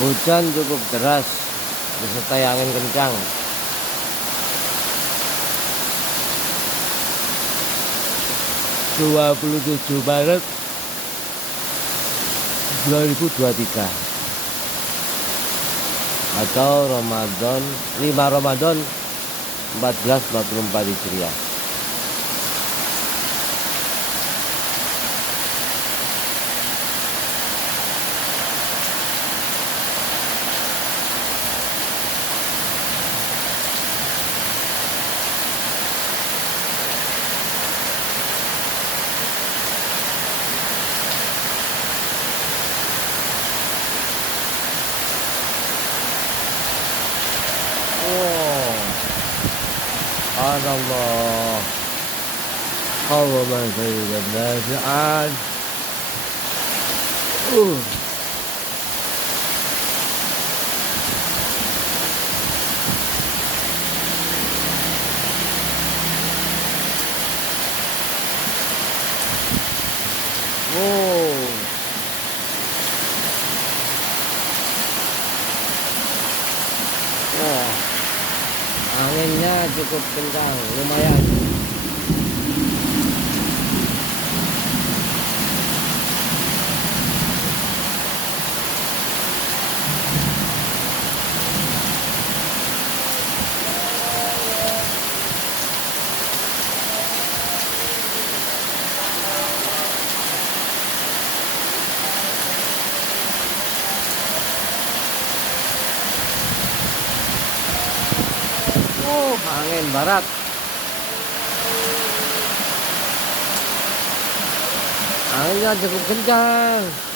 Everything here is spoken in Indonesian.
Hujan cukup deras disertai angin kencang. 27 Maret 2023 atau 5 Ramadan 1444 Hijriah. Allah qawman sayyidan nafi'an. Anginnya cukup kencang, lumayan. Angin barat. Anginnya cukup kencang.